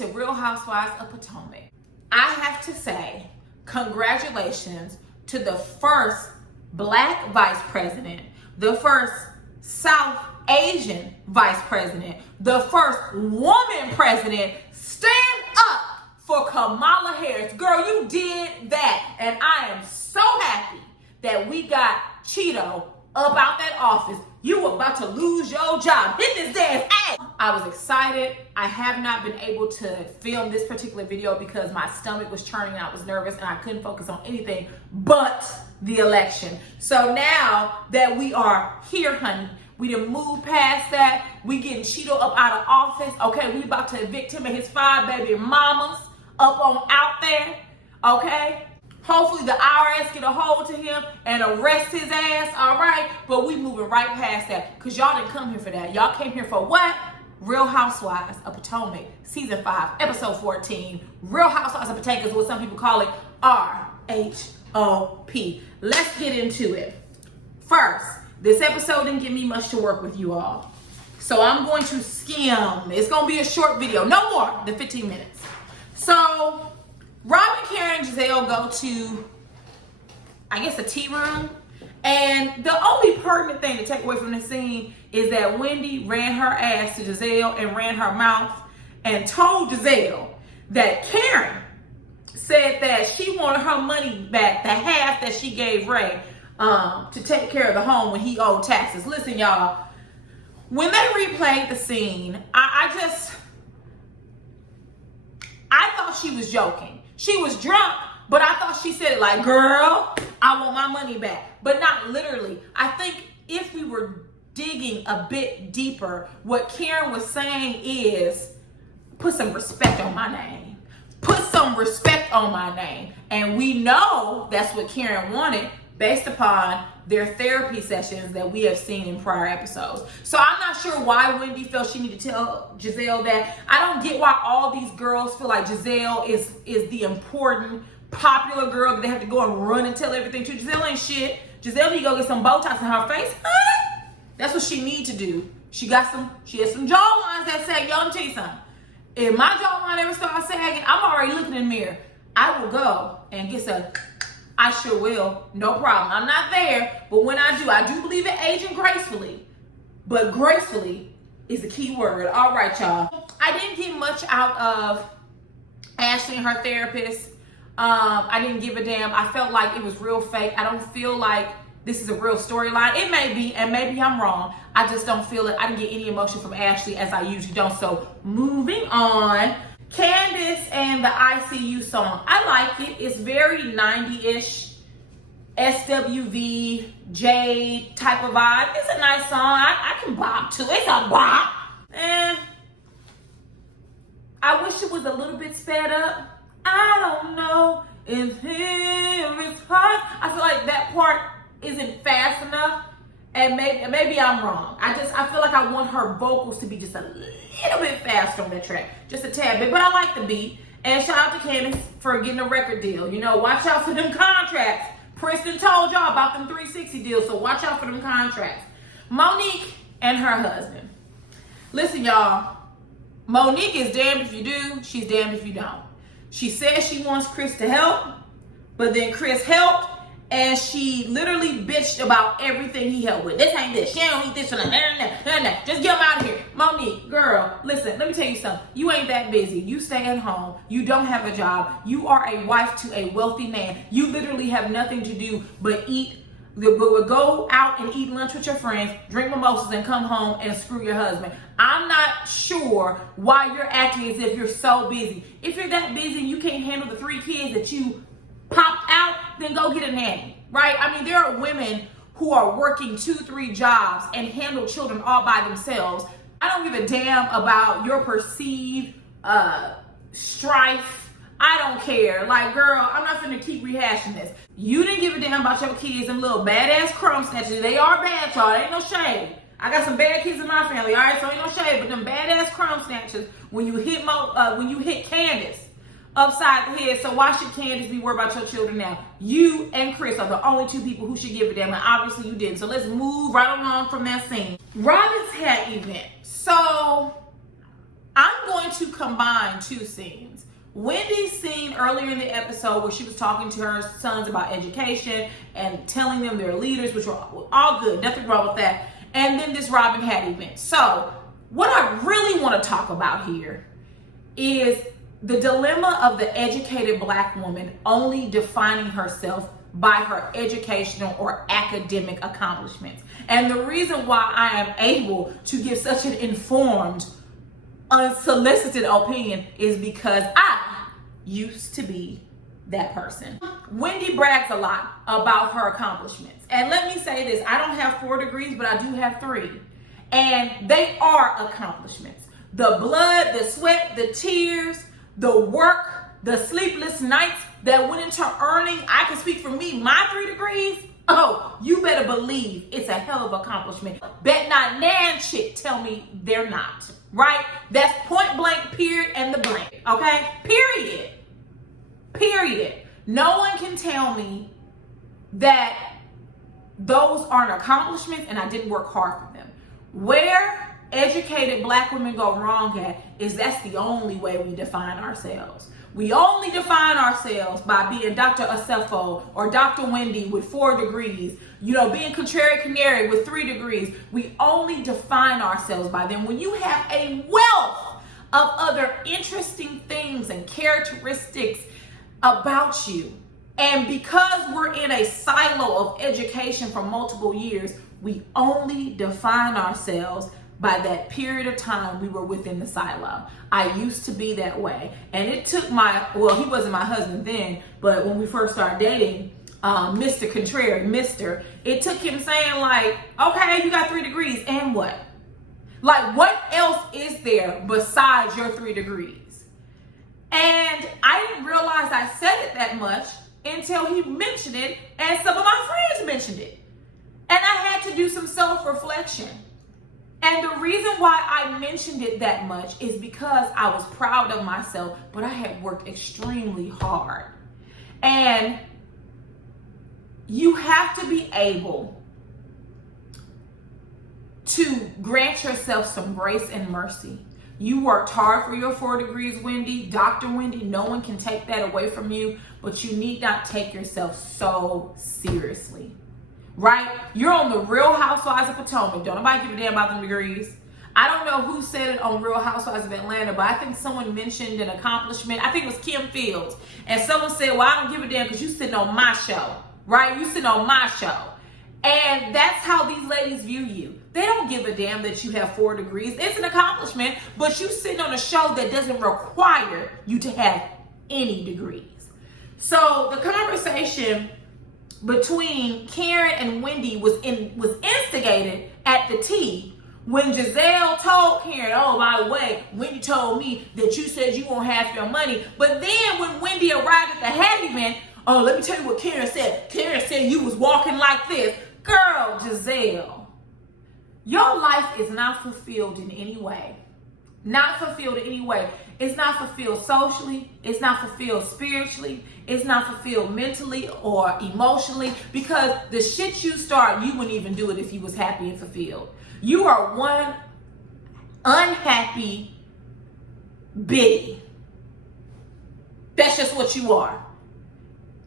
to Real Housewives of Potomac. I have to say, congratulations to the first Black vice president, the first South Asian vice president, the first woman president. Stand up for Kamala Harris. Girl, you did that. And I am so happy that we got Cheeto up out that office. You were about to lose your job. Hit this damn ass. I was excited. I have not been able to film this particular video because my stomach was churning and I was nervous and I couldn't focus on anything but the election. So now that we are here, honey, we done moved past that. We getting Cheeto up out of office. Okay, we about to evict him and his 5 baby mamas up on out there. Okay? Hopefully the IRS get a hold to him and arrest his ass, all right? But we moving right past that because y'all didn't come here for that. Y'all came here for what? Real Housewives of Potomac, Season 5, Episode 14. Real Housewives of Potomac is what some people call it, RHOP. Let's get into it. First, this episode didn't give me much to work with, you all. So I'm going to skim. It's going to be a short video, no more than 15 minutes. So Robin, Karen, and Giselle go to, I guess, a tea room. And the only pertinent thing to take away from this scene is that Wendy ran her ass to Giselle and ran her mouth and told Giselle that Karen said that she wanted her money back, the half that she gave Ray to take care of the home when he owed taxes. Listen, y'all, when they replayed the scene, I thought she was joking. She was drunk, but I thought she said it like, girl, I want my money back. But not literally. I think if we were digging a bit deeper, what Karen was saying is, put some respect on my name. Put some respect on my name. And we know that's what Karen wanted based upon their therapy sessions that we have seen in prior episodes. So I'm not sure why Wendy felt she needed to tell Giselle that. I don't get why all these girls feel like Giselle is the important, popular girl that they have to go and run and tell everything to. Giselle ain't shit. Giselle need to go get some Botox in her face. That's what she need to do. She has some jawlines that say, yo, let me tell you something. If my jawline ever starts sagging, I'm already looking in the mirror. I will go and get some. I sure will. No problem. I'm not there. But when I do believe in aging gracefully. But gracefully is the key word. All right, y'all. I didn't get much out of Ashley and her therapist. I didn't give a damn. I felt like it was real fake. I don't feel like this is a real storyline. It may be, and maybe I'm wrong. I just don't feel it. I didn't get any emotion from Ashley as I usually don't. So moving on. Candace and the ICU song. I like it. It's very 90-ish, SWV, Jade type of vibe. It's a nice song. I can bop to it. It's a bop. I wish it was a little bit sped up. I don't know if here it's hard. I feel like that part isn't fast enough. And maybe I'm wrong. I feel like I want her vocals to be just a little bit faster on that track. Just a tad bit. But I like the beat. And shout out to Candace for getting a record deal. You know, watch out for them contracts. Princeton told y'all about them 360 deals, so watch out for them contracts. Monique and her husband. Listen, y'all. Monique is damned if you do. She's damned if you don't. She says she wants Chris to help, but then Chris helped. And she literally bitched about everything he helped with. This ain't this. She don't eat this. Just get him out of here. Monique, girl, listen, let me tell you something. You ain't that busy. You stay at home. You don't have a job. You are a wife to a wealthy man. You literally have nothing to do but go out and eat lunch with your friends, drink mimosas, and come home and screw your husband. I'm not sure why you're acting as if you're so busy. If you're that busy and you can't handle the 3 kids that you popped out, then go get a nanny, right? I mean, there are women who are working 2-3 jobs and handle children all by themselves. I don't give a damn about your perceived strife. I don't care. Like, girl, I'm not gonna keep rehashing this. You didn't give a damn about your kids and little badass crumb snatchers. They are bad, y'all. Ain't no shade. I got some bad kids in my family, all right? So ain't no shade. But them badass crumb snatchers, when you hit Candace upside the head, so why should Candace be worried about your children now? You and Chris are the only 2 people who should give a damn, and obviously you didn't. So let's move right along from that scene. Robin's hat event. So I'm going to combine two scenes. Wendy's scene earlier in the episode where she was talking to her sons about education and telling them they're leaders, which were all good, nothing wrong with that. And then this Robin Hat event. So what I really want to talk about here is the dilemma of the educated Black woman only defining herself by her educational or academic accomplishments. And the reason why I am able to give such an informed, unsolicited opinion is because I used to be that person. Wendy brags a lot about her accomplishments. And let me say this, I don't have 4 degrees, but I do have 3. And they are accomplishments. The blood, the sweat, the tears, the work, the sleepless nights that went into earning, I can speak for me, my 3 degrees. Oh, you better believe it's a hell of an accomplishment. Bet not nan chick tell me they're not, right? That's point blank, period, and the blank, okay? Period. Period. No one can tell me that those aren't accomplishments and I didn't work hard for them. Where educated Black women go wrong at is that's the only way we define ourselves. We only define ourselves by being Dr. Asefo or Dr. Wendy with 4 degrees, being Contrary Canary with 3 degrees. We only define ourselves by them. When you have a wealth of other interesting things and characteristics about you, and because we're in a silo of education for multiple years, we only define ourselves by that period of time we were within the silo. I used to be that way. And it took he wasn't my husband then, but when we first started dating, Mr. Contrary, it took him saying like, okay, you got 3 degrees, and what? Like, what else is there besides your 3 degrees? And I didn't realize I said it that much until he mentioned it, and some of my friends mentioned it. And I had to do some self-reflection. And the reason why I mentioned it that much is because I was proud of myself, but I had worked extremely hard. And you have to be able to grant yourself some grace and mercy. You worked hard for your 4 degrees, Wendy, Dr. Wendy. No one can take that away from you, but you need not take yourself so seriously. Right? You're on the Real Housewives of Potomac. Don't nobody give a damn about them degrees. I don't know who said it on Real Housewives of Atlanta, but I think someone mentioned an accomplishment. I think it was Kim Fields. And someone said, well, I don't give a damn because you sitting on my show. Right? You sitting on my show. And that's how these ladies view you. They don't give a damn that you have 4 degrees. It's an accomplishment, but you sitting on a show that doesn't require you to have any degrees. So the conversation between Karen and Wendy was instigated at the tea when Giselle told Karen, oh, by the way, Wendy told me that you said you won't have your money. But then when Wendy arrived at the hat event, oh, let me tell you what Karen said. Karen said you was walking like this. Girl, Giselle, your life is not fulfilled in any way. Not fulfilled in any way. It's not fulfilled socially. It's not fulfilled spiritually. It's not fulfilled mentally or emotionally, because the shit you start, you wouldn't even do it if you was happy and fulfilled. You are one unhappy biddy. That's just what you are.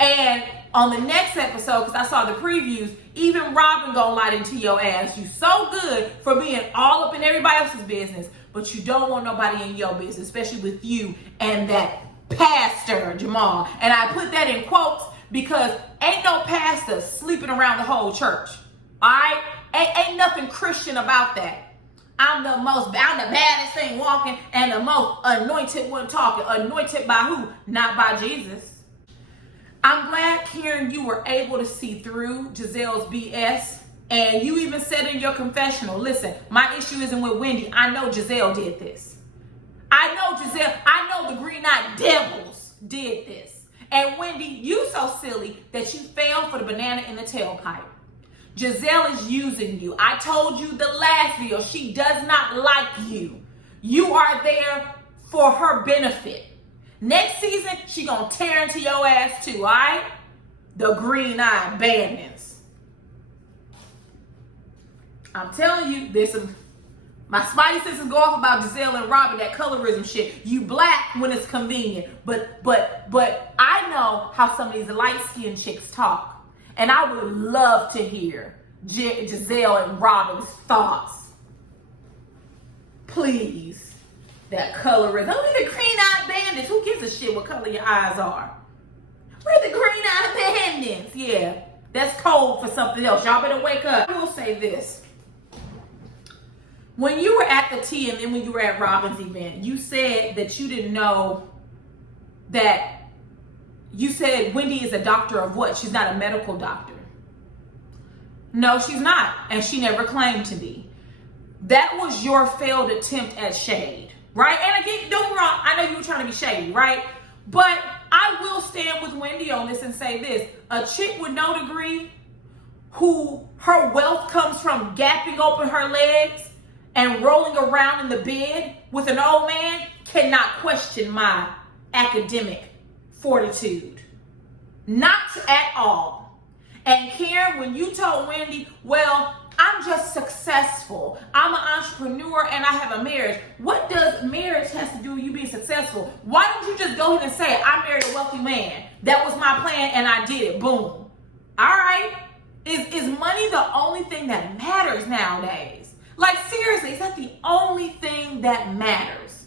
And on the next episode, because I saw the previews, even Robin gonna light into your ass. You so good for being all up in everybody else's business, but you don't want nobody in your business, especially with you and that pastor, Jamal. And I put that in quotes because ain't no pastor sleeping around the whole church. All right? Ain't nothing Christian about that. I'm the baddest thing walking and the most anointed one talking. Anointed by who? Not by Jesus. I'm glad, Karen, you were able to see through Giselle's BS. And you even said in your confessional, listen, my issue isn't with Wendy. I know Giselle did this. I know the Green-Eyed Devils did this. And Wendy, you so silly that you fell for the banana in the tailpipe. Giselle is using you. I told you the last video, she does not like you. You are there for her benefit. Next season, she gonna tear into your ass too, all right? The Green-Eyed Bandits. I'm telling you, there's some My spidey senses go off about Giselle and Robin, that colorism shit. You black when it's convenient. But I know how some of these light-skinned chicks talk. And I would love to hear Giselle and Robin's thoughts. Please. That colorism. Who are the green-eyed bandits? Who gives a shit what color your eyes are? We're the green-eyed bandits. Yeah, that's code for something else. Y'all better wake up. I will say this. When you were at the tea and then when you were at Robin's event, you said that you didn't know that, you said Wendy is a doctor of what? She's not a medical doctor. No, she's not. And she never claimed to be. That was your failed attempt at shade, right? And again, don't get me wrong, I know you were trying to be shady, right? But I will stand with Wendy on this and say this. A chick with no degree who her wealth comes from gapping open her legs and rolling around in the bed with an old man cannot question my academic fortitude. Not at all. And Karen, when you told Wendy, well, I'm just successful. I'm an entrepreneur and I have a marriage. What does marriage has to do with you being successful? Why don't you just go ahead and say, I married a wealthy man. That was my plan and I did it. Boom. All right. Is money the only thing that matters nowadays? Like, seriously, is that the only thing that matters?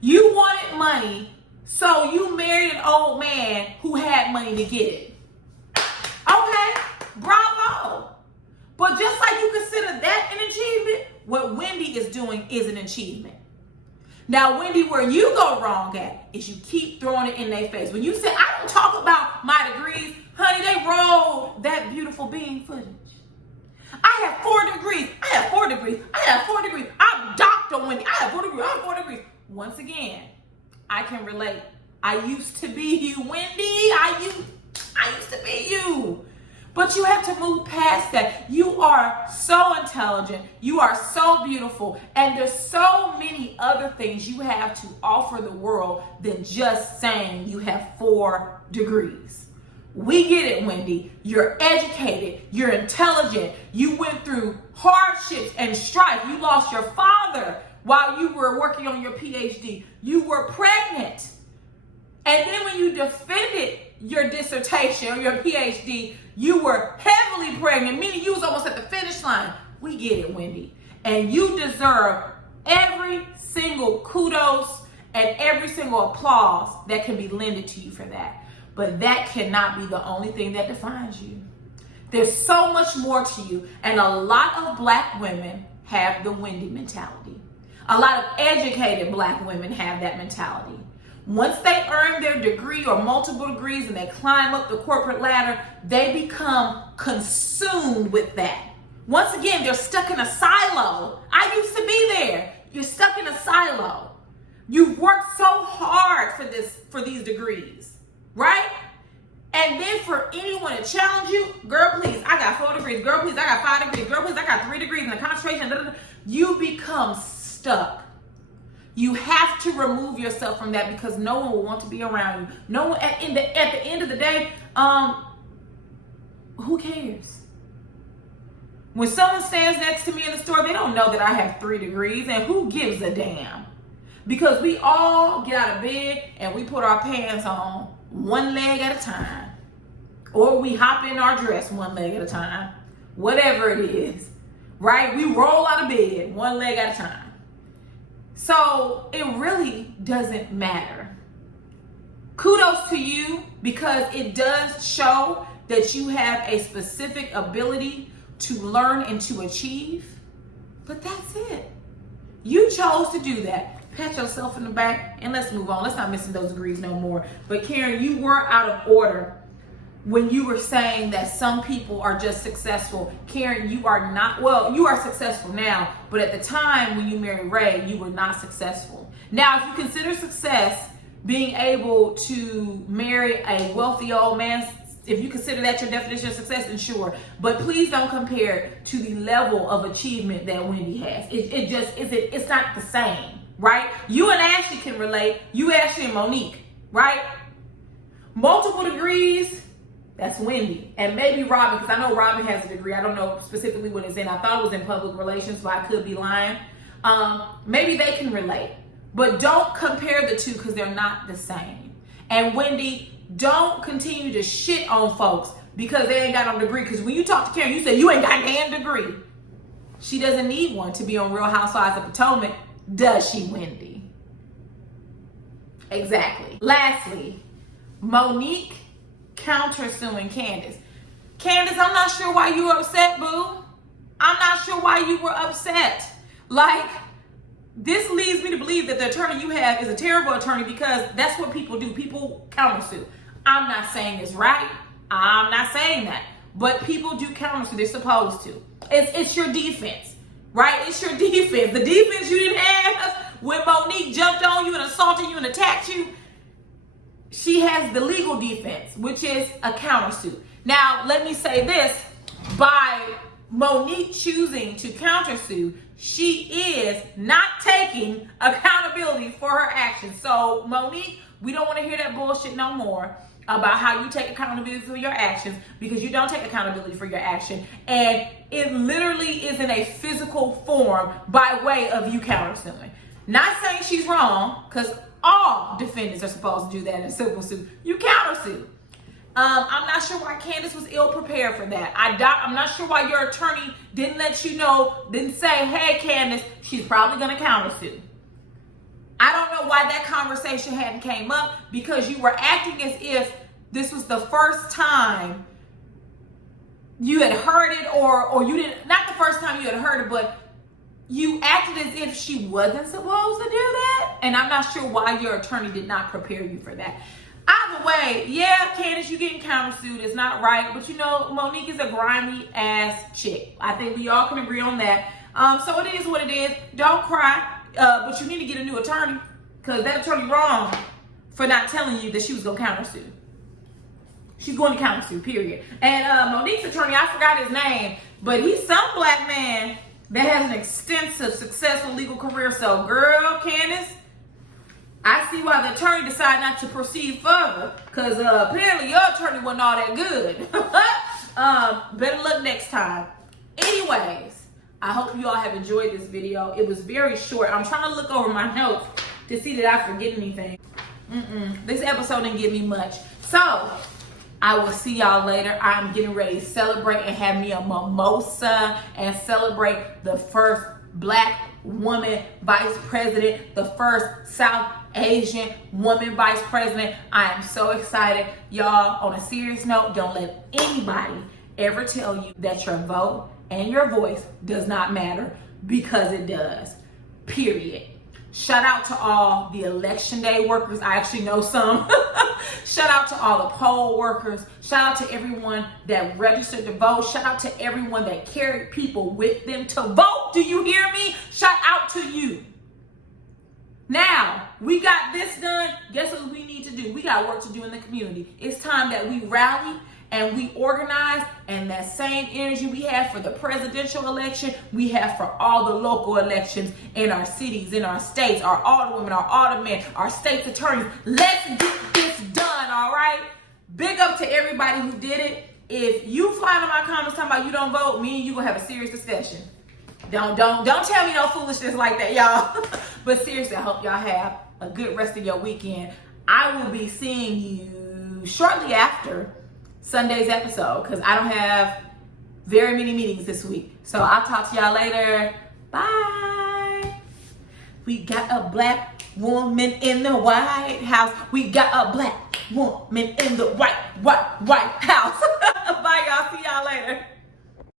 You wanted money, so you married an old man who had money to get it. Okay, bravo. But just like you consider that an achievement, what Wendy is doing is an achievement. Now, Wendy, where you go wrong at is you keep throwing it in their face. When you say, I don't talk about my degrees, honey, they rolled that beautiful bean footage. I have 4 degrees. I have 4 degrees. I have 4 degrees. I'm Dr. Wendy. I have 4 degrees. I have 4 degrees. Once again, I can relate. I used to be you, Wendy. I used to be you. But you have to move past that. You are so intelligent. You are so beautiful. And there's so many other things you have to offer the world than just saying you have 4 degrees. We get it, Wendy. You're educated. You're intelligent. You went through hardships and strife. You lost your father while you were working on your PhD. You were pregnant. And then when you defended your dissertation or your PhD, you were heavily pregnant, meaning you was almost at the finish line. We get it, Wendy. And you deserve every single kudos and every single applause that can be lended to you for that. But that cannot be the only thing that defines you. There's so much more to you. And a lot of black women have the Wendy mentality. A lot of educated black women have that mentality. Once they earn their degree or multiple degrees and they climb up the corporate ladder, they become consumed with that. Once again, they're stuck in a silo. I used to be there. You're stuck in a silo. You've worked so hard for these degrees. Right? And then for anyone to challenge you, girl, please, I got 4 degrees. Girl, please, I got 5 degrees. Girl, please, I got 3 degrees in the concentration. You become stuck. You have to remove yourself from that because no one will want to be around you. No one, at the end of the day, who cares? When someone stands next to me in the store, they don't know that I have 3 degrees, and who gives a damn? Because we all get out of bed and we put our pants on one leg at a time. Or we hop in our dress one leg at a time. Whatever it is. Right? We roll out of bed one leg at a time. So it really doesn't matter. Kudos to you because it does show that you have a specific ability to learn and to achieve. But that's it. You chose to do that. Pat yourself in the back and let's move on. Let's not missing those degrees no more. But Karen, you were out of order when you were saying that some people are just successful. Karen, you are not. Well, you are successful now, but at the time when you married Ray, you were not successful. Now, if you consider success being able to marry a wealthy old man, if you consider that your definition of success, then sure. But please don't compare it to the level of achievement that Wendy has. It's not the same. Right? You and Ashley can relate. You, Ashley, and Monique, right? Multiple degrees That's Wendy. And maybe Robin, because I know Robin has a degree. I don't know specifically what it's in. I thought it was in public relations, so I could be lying. Maybe they can relate. But don't compare the two because they're not the same. And Wendy, don't continue to shit on folks because they ain't got no degree. Because when you talk to Karen, you say you ain't got a damn degree. She doesn't need one to be on Real Housewives of Potomac, does she, Wendy? Exactly. Lastly, Monique countersuing Candace. Candace, I'm not sure why you were upset, boo. I'm not sure why you were upset. Like, this leads me to believe that the attorney you have is a terrible attorney because that's what people do. People countersue. I'm not saying it's right. I'm not saying that. But people do countersue. They're supposed to. It's your defense, right? It's your defense. The defense you didn't have when Monique jumped on you and assaulted you and attacked you. She has the legal defense, which is a countersuit. Now, let me say this. By Monique choosing to countersue, she is not taking accountability for her actions. So, Monique, we don't want to hear that bullshit no more about how you take accountability for your actions, because you don't take accountability for your action. And it literally is in a physical form by way of you countersuing. Not saying she's wrong, because all defendants are supposed to do that in a civil suit. You countersue. I'm not sure why Candace was ill prepared for that. I'm not sure why your attorney didn't let you know, didn't say, hey, Candace, she's probably going to countersue. I don't know why that conversation hadn't came up, because you were acting as if this was the first time you had heard it, or you didn't, not the first time you had heard it, but you acted as if she wasn't supposed to do that. And I'm not sure why your attorney did not prepare you for that. Either way, yeah, Candace, you getting countersued. It's not right. But you know, Monique is a grimy ass chick. I think we all can agree on that. So it is what it is. Don't cry. But you need to get a new attorney, because that attorney wrong for not telling you that she was going to countersue. She's going to countersue, period. And Monique's attorney, I forgot his name, but he's some black man that has an extensive, successful legal career. So, girl, Candace, I see why the attorney decided not to proceed further, because apparently your attorney wasn't all that good. Better luck next time. Anyways, I hope you all have enjoyed this video. It was very short. I'm trying to look over my notes to see that I forget anything. This episode didn't give me much. So, I will see y'all later. I'm getting ready to celebrate and have me a mimosa and celebrate the first black woman vice president, the first South Asian woman vice president. I am so excited. Y'all, on a serious note, don't let anybody ever tell you that your vote and your voice does not matter, because it does. Period. Shout out to all the election day workers. I actually know some. Shout out to all the poll workers. Shout out to everyone that registered to vote. Shout out to everyone that carried people with them to vote. Do you hear me? Shout out to you. Now, we got this done. Guess what we need to do? We got work to do in the community. It's time that we rally and we organize, and that same energy we have for the presidential election, we have for all the local elections in our cities, in our states, our alderwomen, our aldermen, our state's attorneys. Let's get this done, all right? Big up to everybody who did it. If you fly into my comments talking about you don't vote, me and you gonna have a serious discussion. Don't tell me no foolishness like that, y'all. But seriously, I hope y'all have a good rest of your weekend. I will be seeing you shortly after Sunday's episode, because I don't have very many meetings this week. So I'll talk to y'all later. Bye. We got a black woman in the White House. We got a black woman in the White House.